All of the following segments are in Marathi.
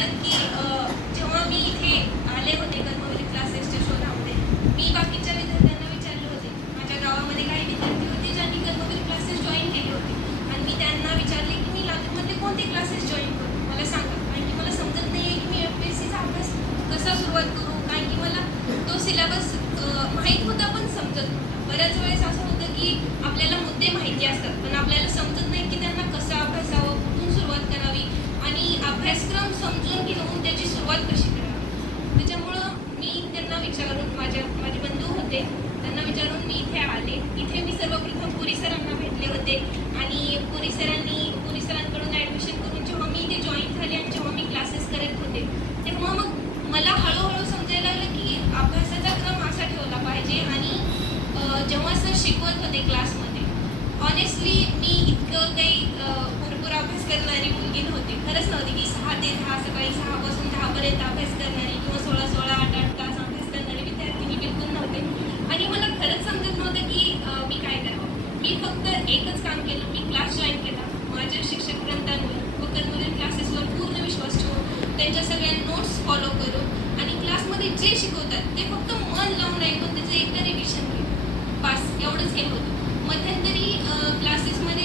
कारण की जेव्हा मी इथे आले होते कर्मवीर क्लासेसच्या शोधामध्ये मी बाकीच्या विद्यार्थ्यांना विचारले होते. माझ्या गावामध्ये काही विद्यार्थी होते ज्यांनी कर्मवीर क्लासेस जॉईन केले होते. आणि मी त्यांना विचारले की मी लातूरमध्ये कोणते क्लासेस जॉईन करू? मला सांगा. कारण की मला समजत नाही आहे की मी एफ पी एस सीचा अभ्यास कसा सुरुवात करू? कारण की मला तो सिलेबस माहीत होता पण समजत नव्हता. बऱ्याच वेळेस असं होतं की आपल्याला मुद्दे माहिती असतात पण आपल्याला समजत नाही की त्यांना कसं अभ्यासावं सुरुवात कशी करावी त्याच्यामुळं मी त्यांना विचारून माझ्या माझे बंधू होते त्यांना विचारून मी इथे आले. इथे मी सर्वप्रथम पुरी सरांना भेटले होते आणि पुरी सरांनी पुरी सरांकडून ॲडमिशन करून जेव्हा मी इथे जॉईन झाले आणि जेव्हा मी क्लासेस करत होते तेव्हा मग मला हळूहळू समजायला लागलं की अभ्यासाचा क्रम असा ठेवला पाहिजे आणि जेव्हा सर शिकवत होते क्लासमध्ये ऑनेस्टली मी इतकं काही भरपूर अभ्यास करणारी मुलगी नव्हती. खरंच नव्हती की सहा ते दहा सकाळी सहा दहापर्यंत अभ्यास करणारी किंवा सोळा सोळा आठ आठ तास अभ्यास करणारी विद्यार्थिनी बिलकुल नव्हते. आणि मला खरंच समजत नव्हतं की मी काय करावं. मी फक्त एकच काम केलं. मी क्लास जॉईन केला. माझ्या शिक्षक ग्रंथांवर व कर्मवीर क्लासेसवर पूर्ण विश्वास ठेवून त्यांच्या सगळ्या नोट्स फॉलो करून आणि क्लासमध्ये जे शिकवतात ते फक्त मन लावून ऐकून त्याचं एकदा रिव्हिजन केलं बस एवढंच केलं होतं. मध्यंतरी क्लासेसमध्ये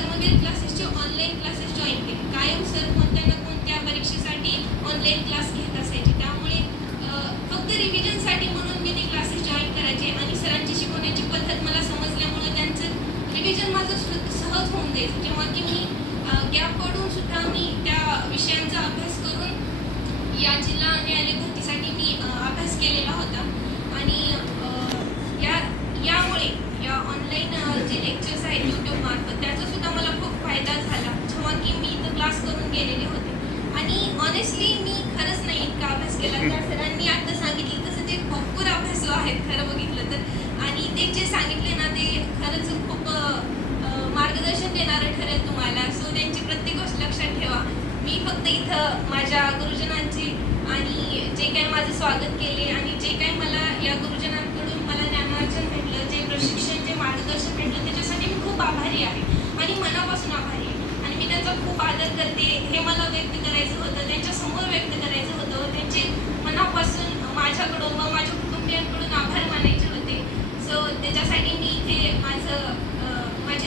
तेव्हा क्लासेसचे ऑनलाईन क्लासेस जॉईन केले. कायम सर कोणत्या ना कोणत्या परीक्षेसाठी ऑनलाईन क्लास घेत असायचे. त्यामुळे फक्त रिव्हिजनसाठी म्हणून मी ते क्लासेस जॉईन करायचे आणि सरांची शिकवण्याची पद्धत मला समजल्यामुळे त्यांचं रिव्हिजन माझं सहज होऊन जायचं. जेव्हा की मी गॅप पडून सुद्धा मी त्या विषयांचा अभ्यास करून या जिल्हा न्यायालय भरतीसाठी मी अभ्यास केलेला होता. आणि या लेक्चर्स आहेत यूट्यूब मार्फत त्याचा सुद्धा मला खूप फायदा झाला. जेव्हा की मी इथं क्लास करून गेलेले होते. आणि ऑनेस्टली मी खरंच नाही इतका अभ्यास केला. त्या सरांनी आता सांगितलं तसं ते भरपूर अभ्यास आहेत खरं बघितलं तर. आणि ते जे सांगितले ना ते खरंच खूप मार्गदर्शन देणारं ठरेल तुम्हाला. सो त्यांची प्रत्येक गोष्ट लक्षात ठेवा. मी फक्त इथं माझ्या गुरुजनांची आणि जे काही माझं स्वागत केले आणि जे काही मला या गुरुजनांकडून मला ज्ञानार्जन भेटलं जे प्रशिक्षण जे मार्गदर्शन भेटलं त्याच्यासाठी मी खूप आभारी आहे. आणि मनापासून आभारी आहे. आणि मी त्यांचा खूप आदर करते. हे मला व्यक्त करायचं